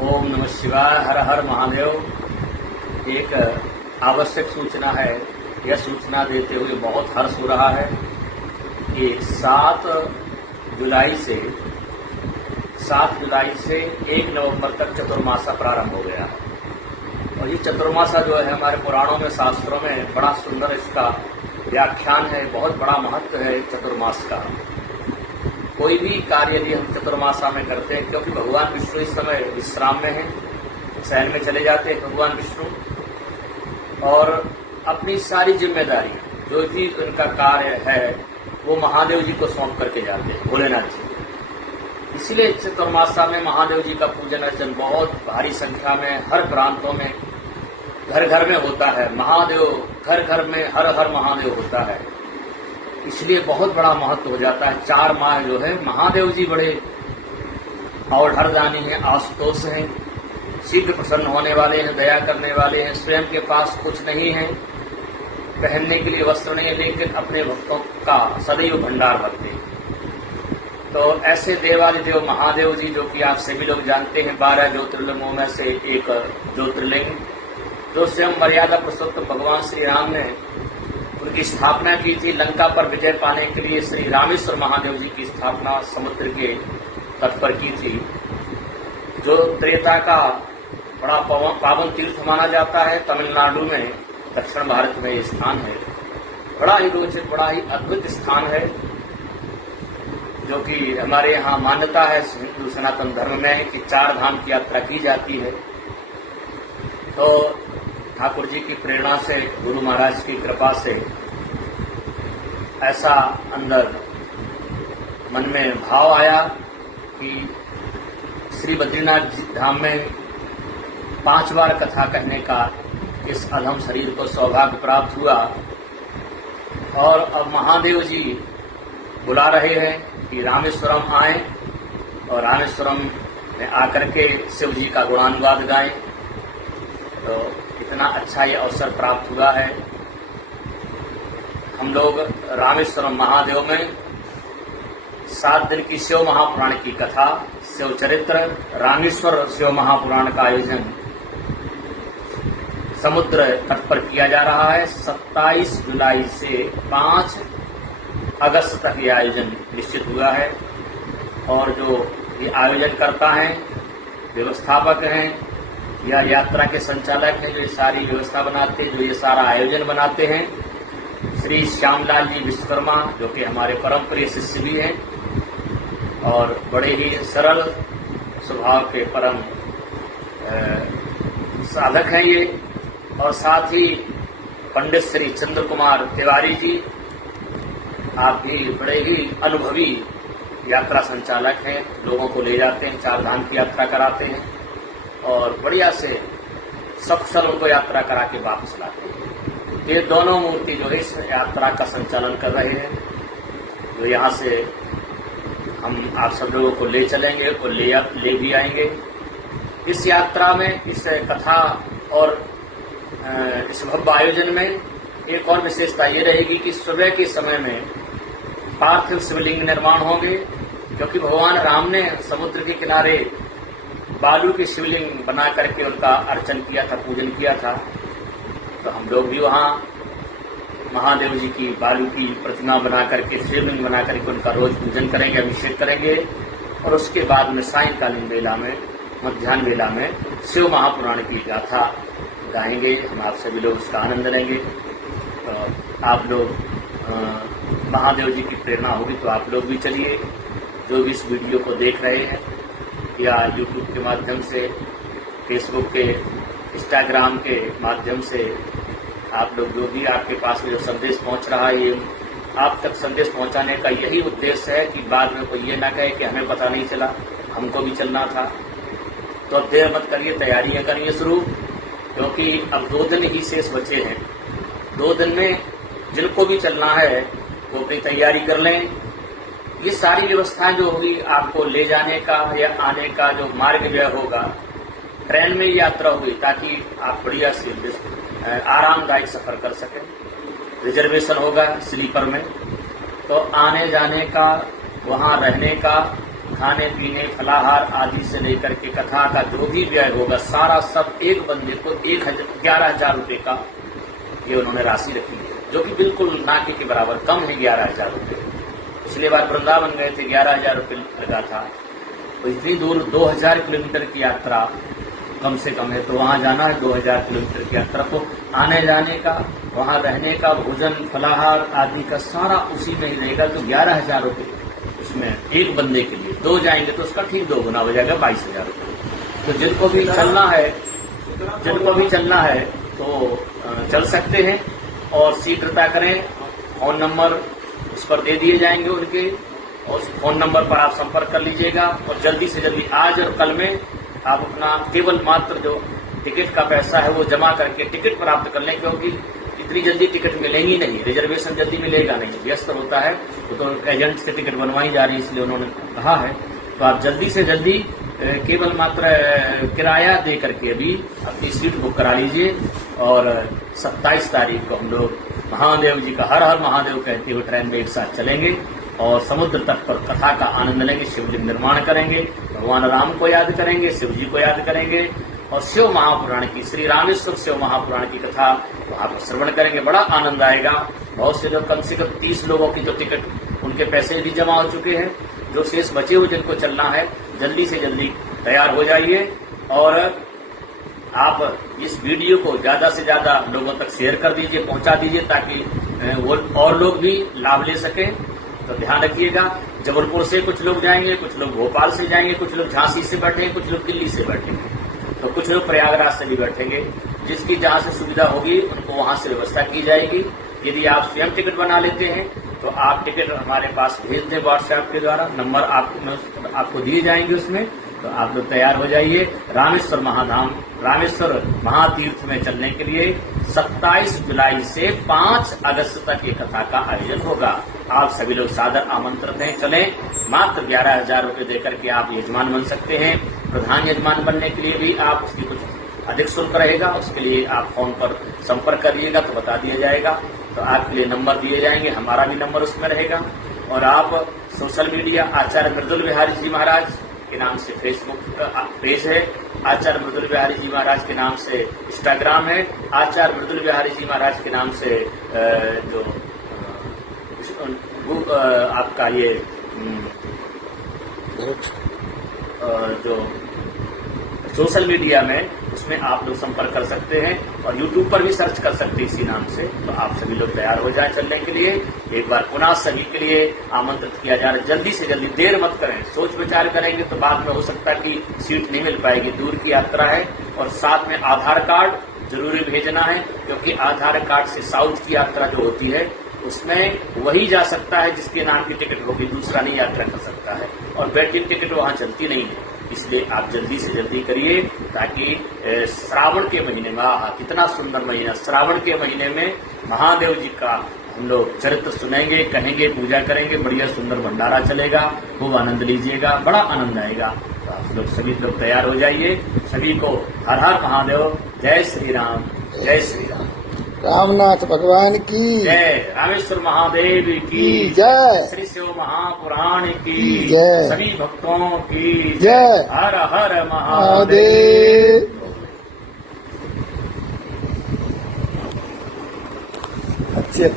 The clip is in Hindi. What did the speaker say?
ओम नमः शिवाय। हर हर महादेव। एक आवश्यक सूचना है। यह सूचना देते हुए बहुत हर्ष हो रहा है कि 7 जुलाई से 1 नवंबर तक चतुर्मासा प्रारंभ हो गया है। और ये चतुर्मासा जो है हमारे पुराणों में, शास्त्रों में बड़ा सुंदर इसका व्याख्यान है। बहुत बड़ा महत्व है चतुर्मास का। कोई भी कार्य यदि हम चतुर्मासा में करते हैं, क्योंकि भगवान विष्णु इस समय विश्राम में हैं, शयन में चले जाते हैं भगवान विष्णु, और अपनी सारी जिम्मेदारी जो भी उनका कार्य है वो महादेव जी को सौंप करके जाते हैं, भोलेनाथ जी। इसलिए चतुर्मासा में महादेव जी का पूजन अर्चन बहुत भारी संख्या में हर प्रांतों में, घर घर में होता है। महादेव घर घर में हर हर महादेव होता है। इसलिए बहुत बड़ा महत्व हो जाता है। 4 माह जो है महादेव जी बड़े अवधरदानी हैं, आशुतोष हैं, शीघ्र प्रसन्न होने वाले हैं, दया करने वाले हैं। स्वयं के पास कुछ नहीं है, पहनने के लिए वस्त्र नहीं है, लेकिन अपने भक्तों का सदैव भंडार भरते हैं। तो ऐसे देवादिदेव महादेव जी, जो कि आप सभी लोग जानते हैं, 12 ज्योतिर्लिंगों में से एक ज्योतिर्लिंग, जो स्वयं मर्यादा पुरुषोत्तम भगवान श्री राम ने उनकी स्थापना की थी। लंका पर विजय पाने के लिए श्री रामेश्वर महादेव जी की स्थापना समुद्र के तट पर की थी, जो त्रेता का बड़ा पावन तीर्थ माना जाता है। तमिलनाडु में, दक्षिण भारत में ये स्थान है। बड़ा ही रोचक, बड़ा ही अद्भुत स्थान है, जो कि हमारे यहाँ मान्यता है हिंदू सनातन धर्म में कि 4 धाम की यात्रा की जाती है। तो ठाकुर जी की प्रेरणा से, गुरु महाराज की कृपा से ऐसा अंदर मन में भाव आया कि श्री बद्रीनाथ धाम में 5 बार कथा कहने का इस अधम शरीर को सौभाग्य प्राप्त हुआ। और अब महादेव जी बुला रहे हैं कि रामेश्वरम आए और रामेश्वरम में आकर के शिव जी का गुणानुवाद गाएं। तो कितना अच्छा ये अवसर प्राप्त हुआ है। हम लोग रामेश्वरम महादेव में 7 दिन की शिव महापुराण की कथा, शिव चरित्र, रामेश्वर शिव महापुराण का आयोजन समुद्र तट पर किया जा रहा है। 27 जुलाई से 5 अगस्त तक ये आयोजन निश्चित हुआ है। और जो ये आयोजन करता है, व्यवस्थापक हैं या यात्रा के संचालक हैं, जो ये सारी व्यवस्था बनाते हैं, जो ये सारा आयोजन बनाते हैं, श्री श्यामलाल जी विश्वकर्मा, जो कि हमारे परम प्रिय शिष्य भी हैं और बड़े ही सरल स्वभाव के परम साधक हैं ये। और साथ ही पंडित श्री चंद्र कुमार तिवारी जी, आप भी बड़े ही अनुभवी यात्रा संचालक हैं, लोगों को ले जाते हैं, 4 धाम की यात्रा कराते हैं और बढ़िया से सकुशल उनको यात्रा करा के वापस लाते हैं। ये दोनों मूर्ति जो है इस यात्रा का संचालन कर रहे हैं, जो यहाँ से हम आप सब लोगों को ले चलेंगे और ले भी आएंगे। इस यात्रा में, इस कथा और इस भव्य आयोजन में एक और विशेषता ये रहेगी कि सुबह के समय में पार्थिव शिवलिंग निर्माण होंगे, क्योंकि भगवान राम ने समुद्र के किनारे बालू के शिवलिंग बना करके उनका अर्चन किया था, पूजन किया था। तो हम लोग भी वहाँ महादेव जी की बालू की प्रतिमा बना करके, शिवलिंग बना करके उनका रोज पूजन करेंगे, अभिषेक करेंगे। और उसके बाद में सायंकालीन वेला में, मध्याह्न वेला में शिव महापुराण की गाथा गाएंगे। हम आप सभी लोग उसका आनंद लेंगे। तो आप लोग महादेव जी की प्रेरणा होगी तो आप लोग भी चलिए। जो भी इस वीडियो को देख रहे हैं या यूट्यूब के माध्यम से, फेसबुक के, इंस्टाग्राम के माध्यम से, आप लोग जो भी आपके पास में जो संदेश पहुंच रहा है, ये आप तक संदेश पहुंचाने का यही उद्देश्य है कि बाद में कोई ये ना कहे कि हमें पता नहीं चला, हमको भी चलना था। तो अब देर मत करिए, तैयारियां करिए शुरू, क्योंकि अब 2 दिन ही शेष बचे हैं। 2 दिन में जिनको भी चलना है वो अपनी तैयारी कर लें। ये सारी व्यवस्थाएं जो होगी, आपको ले जाने का या आने का जो मार्ग व्यय होगा, ट्रेन में यात्रा होगी, ताकि आप बढ़िया से आरामदायक सफर कर सकें। रिजर्वेशन होगा स्लीपर में, तो आने जाने का, वहाँ रहने का, खाने पीने फलाहार आदि से लेकर के कथा का जो भी व्यय होगा सारा सब एक बंदे को 11,000 रुपये का ये उन्होंने राशि रखी है, जो कि बिल्कुल नाके के बराबर कम है 11,000 रुपये। पिछली बार वृंदावन गए थे 11,000 रुपये लगा था, तो इतनी दूर 2,000 किलोमीटर की यात्रा कम से कम है, तो वहां जाना है 2,000 किलोमीटर की यात्रा, तो आने जाने का वहां रहने का भोजन फलाहार आदि का सारा उसी में ही रहेगा, तो 11,000 रुपये उसमें एक बंदे के लिए। 2 जाएंगे तो उसका ठीक 2 गुना हो जाएगा 22,000 रुपये। तो जिनको भी चलना है तो चल सकते हैं और शीघ्रता करें। फोन नंबर उस पर दे दिए जाएंगे उनके, और फोन नंबर पर आप संपर्क कर लीजिएगा और जल्दी से जल्दी आज और कल में आप अपना केवल मात्र जो टिकट का पैसा है वो जमा करके टिकट प्राप्त कर लें, क्योंकि इतनी जल्दी टिकट मिलेंगी नहीं, रिजर्वेशन जल्दी मिलेगा नहीं, व्यस्त होता है, तो एजेंट से टिकट बनवाई जा रही है, इसलिए उन्होंने कहा है। तो आप जल्दी से जल्दी केवल मात्र किराया दे करके अभी अपनी सीट बुक करा लीजिए, और 27 तारीख को हम लोग महादेव जी का हर हर महादेव कहते हुए ट्रेन में एक साथ चलेंगे और समुद्र तट पर कथा का आनंद लेंगे, शिवलिंग निर्माण करेंगे, भगवान राम को याद करेंगे, शिव जी को याद करेंगे, और शिव महापुराण की श्री रामेश्वर शिव महापुराण की कथा वहां पर श्रवण करेंगे। बड़ा आनंद आएगा। बहुत से लोग, कम से कम 30 लोगों की तो टिकट उनके पैसे भी जमा हो चुके हैं। जो शेष बचे हुए जिनको चलना है जल्दी से जल्दी तैयार हो जाइए, और आप इस वीडियो को ज्यादा से ज्यादा लोगों तक शेयर कर दीजिए, पहुंचा दीजिए, ताकि वो और लोग भी लाभ ले सकें। तो ध्यान रखिएगा, जबलपुर से कुछ लोग जाएंगे, कुछ लोग भोपाल से जाएंगे, कुछ लोग झांसी से बैठेंगे, कुछ लोग दिल्ली से बैठेंगे, तो कुछ लोग प्रयागराज से भी बैठेंगे। जिसकी जहां से सुविधा होगी उनको वहां से व्यवस्था की जाएगी। यदि आप स्वयं टिकट बना लेते हैं तो आप टिकट हमारे पास भेज दें व्हाट्सएप के द्वारा, नंबर आपको दिए जाएंगे उसमें, तो आप लोग तैयार हो जाइए। रामेश्वर महाधाम, रामेश्वर महातीर्थ में चलने के लिए 27 जुलाई से 5 अगस्त तक ये कथा का आयोजन होगा। आप सभी लोग सादर आमंत्रित हैं, चलें। मात्र 11,000 रुपये देकर के आप यजमान बन सकते हैं। प्रधान यजमान बनने के लिए भी आप उसकी कुछ अधिक शुल्क रहेगा, उसके लिए आप फोन पर संपर्क करिएगा तो बता दिया जाएगा। तो आपके लिए नंबर दिए जाएंगे, हमारा भी नंबर उसमें रहेगा, और आप सोशल मीडिया आचार्य मृदुल बिहारी जी महाराज के नाम से फेसबुक पेज है, आचार्य मृदुल बिहारी जी महाराज के नाम से इंस्टाग्राम है, आचार्य मृदुल बिहारी जी महाराज के नाम से जो आपका ये जो सोशल मीडिया में उसमें आप लोग संपर्क कर सकते हैं, और यूट्यूब पर भी सर्च कर सकते हैं इसी नाम से। तो आप सभी लोग तैयार हो जाएं चलने के लिए। एक बार पुनः सभी के लिए आमंत्रित किया जा रहा है, जल्दी से जल्दी, देर मत करें। सोच विचार करेंगे तो बाद में हो सकता है कि सीट नहीं मिल पाएगी, दूर की यात्रा है। और साथ में आधार कार्ड जरूरी भेजना है, क्योंकि आधार कार्ड से साउथ की यात्रा जो होती है उसमें वही जा सकता है जिसके नाम की टिकट होगी, दूसरा नहीं यात्रा कर सकता है, और बैटरी टिकट वहां चलती नहीं है। इसलिए आप जल्दी से जल्दी करिए, ताकि श्रावण के महीने में, कितना सुंदर महीना, श्रावण के महीने में महादेव जी का हम लोग चरित्र सुनेंगे, कहेंगे, पूजा करेंगे, बढ़िया सुंदर भंडारा चलेगा, खूब आनंद लीजिएगा, बड़ा आनंद आएगा। तो आप लोग सभी लोग तैयार हो जाइए। सभी को हर हर महादेव, जय श्री राम, जय श्री राम। रामनाथ भगवान की जय, रामेश्वर महादेव की जय, श्री शिव महापुराण की जय, सभी भक्तों की जय। हर हर महादेव। अच्छे